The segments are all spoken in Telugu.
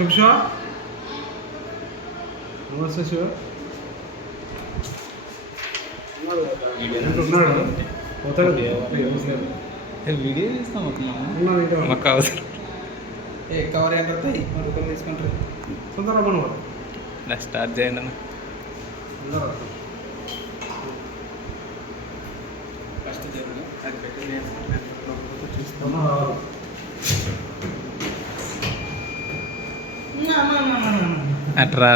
శివ నమస్తే శివ ఉన్నాడు పోతాడు వీడియో చేస్తాం మాకు అవసరం కవర్ ఏం పడతాయి రూపాయలు తీసుకుంటారు తొందరగా ఇలా స్టార్ట్ చేయండి అన్న ఫస్ట్ జరుగుతుంది అది పెట్టి అట్రా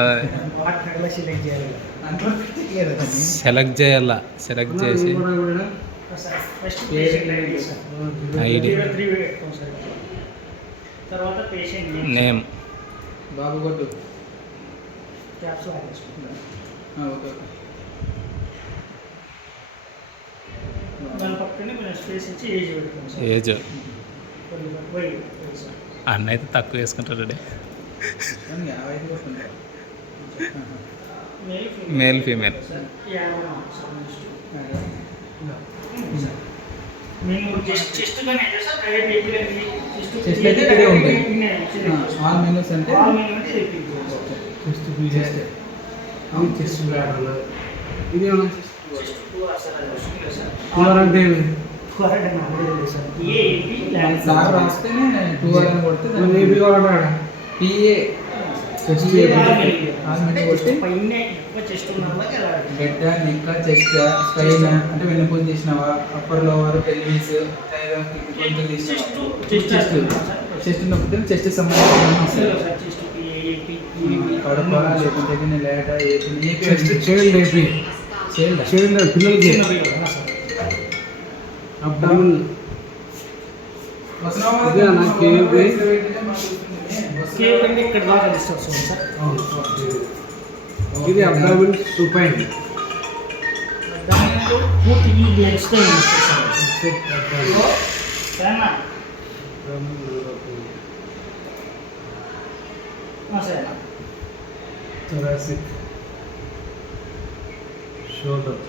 సెలెక్ట్ చేయాలా సెలెక్ట్ చేసి ఐడి తర్వాత పేషెంట్ నేమ్ బాబు కొట్టు క్యాప్స్ ఓకే దాని పక్కనే కొంచెం స్పేస్ ఇచ్చి ఏజ్ పెట్టుకోండి సార్ ఏజ్ వై సార్ అన్న అయితే తక్కువ వేసుకుంటాడు 50 కొట్టుకుంటారు మేల్ ఫీమేల్ మేము చెస్ట్ కానీ సార్ ప్రైవేట్ చెస్ట్ అయితే ఇక్కడే ఉంటాయి ఆల్ మెనూస్ అంటే చెస్ట్ చెస్ట్ చెస్ట్ బ్లాడర్ ఇది అంటే సార్ రాస్తేనే 2 అని కొడితే ఏబీ కావాలన్నాడు పిఏ చెస్ట్ కొట్టి బెడ్ నెక్ చెస్ట్ స్పైన్ అంటే వెన్నుపూజ చేసినావా అప్పర్ లోవర్ పెల్విస్ కొంచెం తీసినావా చెస్ట్ నొప్పితే చెస్ట్ సంబంధించిన కడప లేకుంటే లేట చెస్ట్ చైల్డ్ ఏపీ చైల్డ్ పిల్లలకి అబ్డామిన్ ఇదే నాకు ఏబీ ఇక్కడ దాకా వస్తుంది సార్ ఇది అబ్డామిన్ సుపైన్ దాంట్లో పూర్తి ఈ బ్లడ్స్తో సరేనా సరేనా థొరాసిక్ షోల్డర్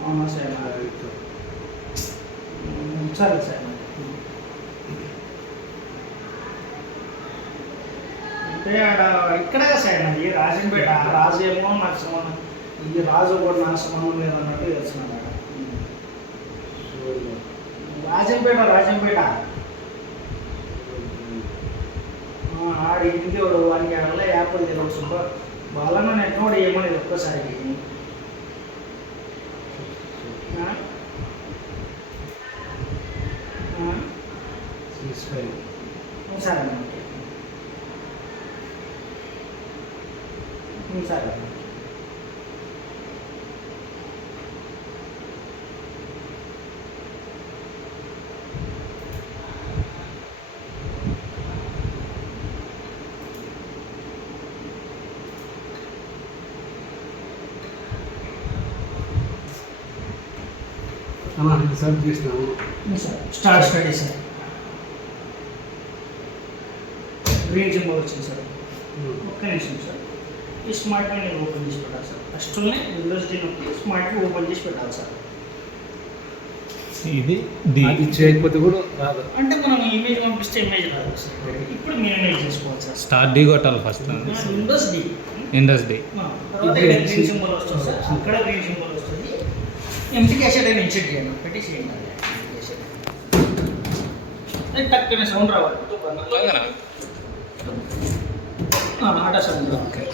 అవునా సార్ సరే సార్ అంటే ఆడ ఇక్కడ సైడ్ అది రాజంపేట రాజు ఏమో నాకు సంబంధం ఇది రాజు కూడా నాకు సంబంధం లేదన్నట్టు తెలుస్తున్నాను రాజంపేట ఆడ ఇంటికి వాడికి ఆడలో యాప్లు తెలియదు వాళ్ళను నెట్ కూడా ఏమనేది ఒక్కసారికి సరే సరే రిసర్చ్ చేసినాము start study sir green symbol వచ్చింది సార్ ఒక్క నిమిషం సార్ ఈ స్మార్ట్ నేను ఓపెన్ చేసి పెట్టాలి సార్ ఫస్ట్నే విండోస్ డీ నొక్కి స్మార్ట్ ఓపెన్ చేసి పెట్టాలి సార్ ఇది అది చేయకపోతే కూడా రాదు అంటే మనం ఇమేజ్ పంపిస్తే ఇమేజ్ రాదు సార్ ఇప్పుడు మీరు ఇమేజ్ చేసుకోవాలి సార్ స్టార్ట్ డి కొట్టాలి ఫస్ట్ విండోస్ డీ ఇండస్ డి తర్వాత ఇక్కడ గ్రీన్ సింబల్ వస్తుంది సార్ అక్కడ గ్రీన్ సింబల్ వస్తుంది ఎంటీ క్యాషెట్ అని ఇన్సెట్ చేయండి పెట్టి చేయండి అది టక్కున సౌండ్ రావాలి ఆట sound okay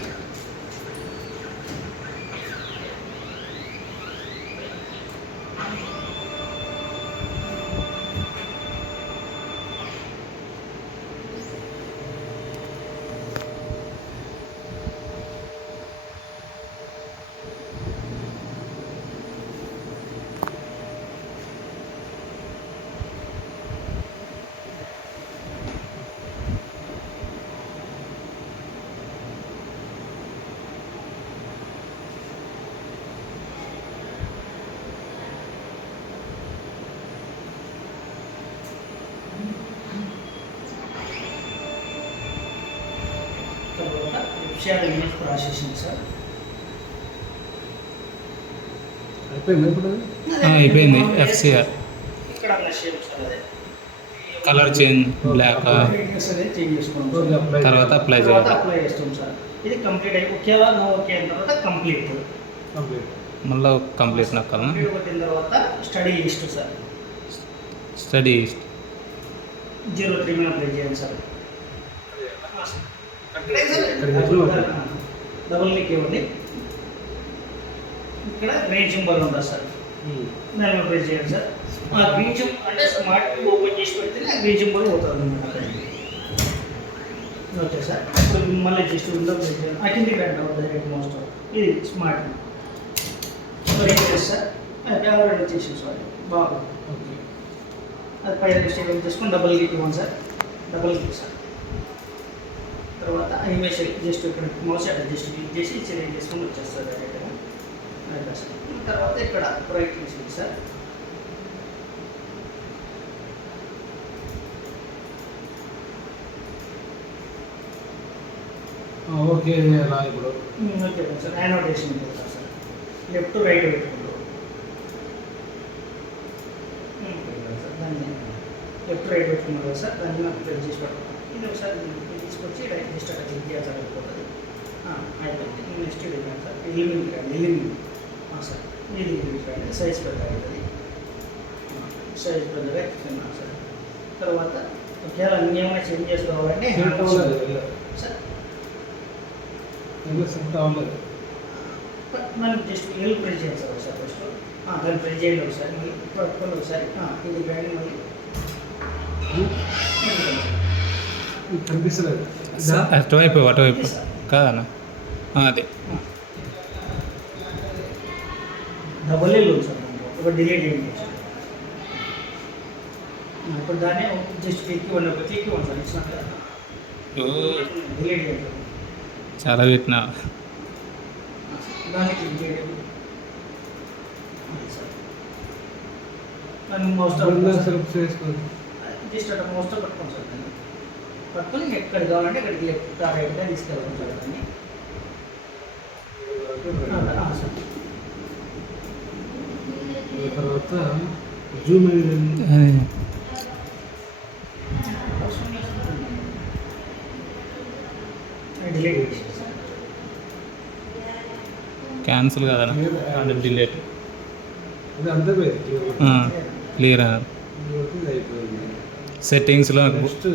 FCR image processing sir అయిపోయింది ఇప్పుడు అయిపోయింది ఎఫ్సిఆర్ ఇక్కడ ఉన్న షేప్ సార్ అదే కలర్ చేంజ్ బ్లాక్ బ్రైట్నెస్ అనేది చేంజ్ చేసుకున్నాం సార్. తర్వాత అప్లై తర్వాత చేయాలి. అప్లై చేస్తాం సార్. ఇది కంప్లీట్ అయ్యి ఒకేలా నో ఓకే అయిన తర్వాత కంప్లీట్ కంప్లీట్. మళ్ళీ కంప్లీట్ నొక్కాలనా? కంప్లీట్ కొట్టిన తర్వాత స్టడీ లిస్ట్ సార్ స్టడీ 03 మీద అప్లై చేయండి సార్. డబుల్ క్లిక్ ఇవ్వండి. ఇక్కడ గ్రీన్ సింబల్ ఉంటుంది సార్, దాని మీద ప్రెస్ చేయండి సార్. ఆ గ్రీన్ సింబల్ అంటే స్మార్ట్ ఓపెన్ చేసి పెడితేనే ఆ గ్రీన్ సింబల్ పోతుంది అనమాట. Okay sir. ఇప్పుడు మళ్ళీ జస్ట్ ఉందో ప్రెస్ చేయండి. ఆ కిందికి రండి డైరెక్ట్ మోస్ట్. ఇది స్మార్ట్ సార్. ఆల్రెడీ వచ్చేసి సార్ బాగుంది. ఓకే. అది పైన మిస్టేక్ చేసుకొని డబుల్ క్లిక్ ఇవ్వండి సార్. Double click sir. తర్వాత ఇమేజ్ జస్ట్ ఇక్కడ మౌస్ జస్ట్ క్లిక్ చేసి సెలెక్ట్ చేసుకొని వచ్చేస్తారు డైరెక్ట్గా. అదే సార్. తర్వాత ఇక్కడ బ్రైట్నెస్ ఉంది సార్. ఓకే ఎలా ఇప్పుడు? Okay sir. యానోటేషన్ ఉంటుంది సార్. లెఫ్ట్ రైట్ పెట్టుకుంటాం సార్. దాన్ని లెఫ్ట్ రైట్ పెట్టుకున్నారు కదా సార్, దాన్ని నాకు ప్రెస్ చేసి పెట్టుకుంటాం. ఇది ఒకసారి తీసుకొచ్చి రైట్ జస్ట్ అక్కడ క్లిక్ చేయాలి సార్. అయిపోతుంది. అయిపోయింది. నెక్స్ట్ వెళ్ళాను సార్. ఎలిమినేట్ రండి. Eliminate sir. ఇది రండి. సైజ్ పెట్టాలి. సైజ్ పెద్దగా ఎక్కిస్తున్నాను సార్. తర్వాత ఒకవేళ అన్ని ఏమైనా చేంజ్ చేసుకోవాలంటే సెట్ అవ్వలేదు. సార్ సెట్ అవ్వలేదు. మనం జస్ట్ ఎల్ ప్రెస్ చేయండి సార్ ఒకసారి. ఫస్ట్ దాన్ని ప్రెస్ చేయండి ఒకసారి. మళ్ళీ పట్టుకొని ఒకసారి ఇది రండి. మళ్ళీ కనిపిస్తలేదు. అటువైపు కాదన్నా అదే డబుల్ ఎల్ ఉంది సార్. ఒక డిలీట్ చేయండి సార్. ఇప్పుడు దాన్ని జస్ట్ క్లిక్ ఇవ్వండి. ఒక క్లిక్ ఇవ్వండి సార్. ఇచ్చినాక డిలీట్ చేయండి చాలా పెట్టినా. దాన్ని క్లిక్ చేయండి సార్. దాన్ని మోస్ట్ సెలెక్ట్ చేసుకోండి. జస్ట్ అట్లా మోస్ట్ పట్టుకోండి సార్. దాన్ని పట్టుకొని ఎక్కడ కావాలంటే అక్కడికి లెఫ్ట్ రైట్గా తీసుకెళ్ళండి సార్. దాన్ని సార్. తర్వాత జూమ్ అయ్యింది. డిలీట్ చేసి సార్. క్యాన్సిల్ కాదన్నా అంటే డిలేట్ అది అంతా పోయింది. క్లియర్ ఇది అయిపోయింది. సెట్టింగ్స్లో నెక్స్ట్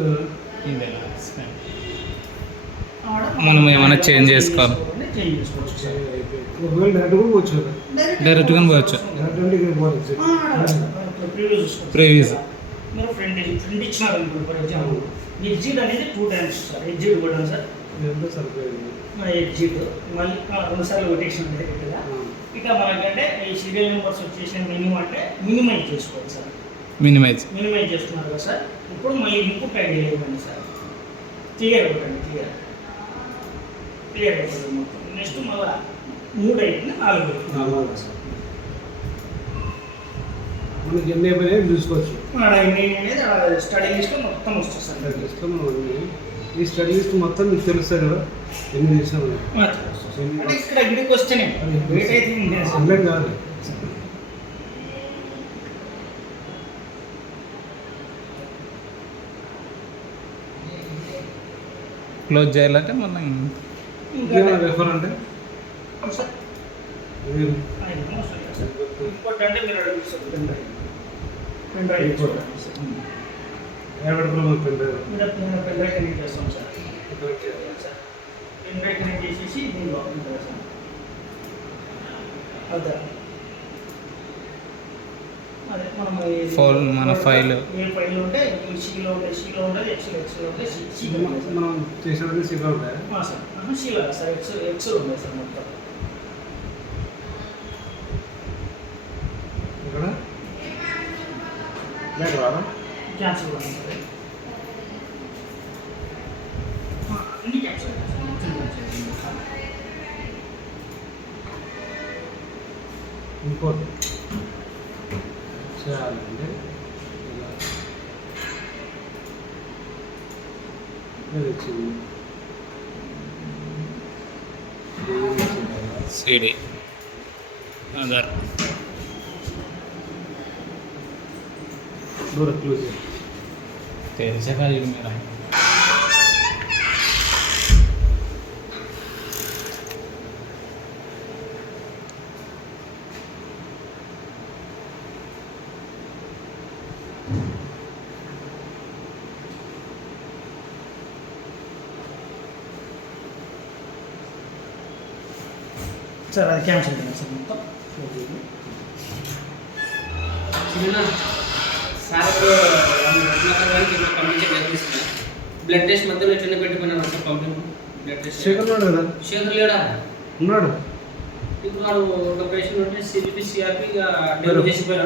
మనం ఏమైనా చేంజ్ చేసుకోవాలి. చేంజ్ చేసుకోవచ్చు సార్. అయిపోయింది. ఒకవేళ డైరెక్ట్ కూడా పోవచ్చు కదా. డైరెక్ట్గా పోవచ్చు. డైరెక్ట్ అంటే ఇక్కడ పోవచ్చు. ప్రివ్యూ చూసుకోవచ్చు. ప్రీవియస్ మీరు ఫ్రంట్ ఇచ్చినారు అనుకోండి. ఫర్ ఎగ్జాంపుల్ ఎగ్జిట్ అనేది 2 times సార్. ఎగ్జిట్ కూడా సార్. ఎంత సరిపోయింది. ఎగ్జిట్ మళ్ళీ 2 సార్లు కొటేషన్ డైరెక్ట్గా. ఇక మనకంటే ఈ సీరియల్ నెంబర్స్ వచ్చేసిన మినిమం అంటే మినిమైజ్ చేసుకోవచ్చు సార్. మినిమైజ్ చేస్తున్నారు కదా సార్. ఇప్పుడు మళ్ళీ ఇన్పుట్ ఐడి ఇవ్వండి సార్. క్లియర్ కొట్టండి. క్లియర్ అయిపోతుంది మొత్తం. నెక్స్ట్ మళ్ళీ 3 అయిపోయింది 4 సార్. మనకి ఎన్ని అయిపోయినాయి చూసుకోవచ్చు. అనేది స్టడీ లిస్ట్లో మొత్తం వస్తుంది సార్. స్టడీ లిస్ట్ ఈ స్టడీ లిస్ట్ మొత్తం మీకు తెలుస్తుంది కదా ఎన్ని చేసాము. అంటే ఇక్కడ ఇది క్వశ్చన్ వెయిట్ అయితే ఆన్లైన్ కాదు. క్లోజ్ చేయాలంటే మనం రెఫర్ అంటే సార్. ఇంకోటి అంటే మీరు అడుగుతారు పెన్ డ్రైవ్ కనెక్ట్ చేస్తాం సార్. పెన్ డ్రైవ్ కనెక్ట్ చేసేసి దీన్ని లాగిన్ చేస్తాం. అదే మనం మన ఫైల్ ఏ ఫైల్ ఉంటే సీలో ఉంటుంది ఎక్స్లో ఉంటే సి మనం చేసినది సీలో ఉంటాయి సార్. సీలో సార్ ఎక్స్లో ఉన్నాయి సార్ మొత్తం. ఇక్కడ లేక రాదా క్యాన్సిల్ అవ్వాలి సార్. అన్ని క్యాన్సిల్ ఇంకోటి చేయాలంటే ఇలా వచ్చింది సిడి ఆధార్ డోర్ క్లోజ్ చేయాలి. తెలిసాక మీరు సార్ అది క్యాన్సిల్ చేయండి సార్ మొత్తం సార్ పంపించే ప్రయత్నిస్తున్నా బ్లడ్ టెస్ట్ మధ్యలో ఎట్లనే పెట్టుకున్నాను సార్ పంపించు బ్లడ్ టెస్ట్ శేఖర్ ఉన్నాడు కదా, శేఖర్ లేడా ఉన్నాడు. ఇప్పుడు వాడు ఒక పేషెంట్ ఉంటే సిబిపి సిఆర్పి డెలివరీ చేసిపోయాడు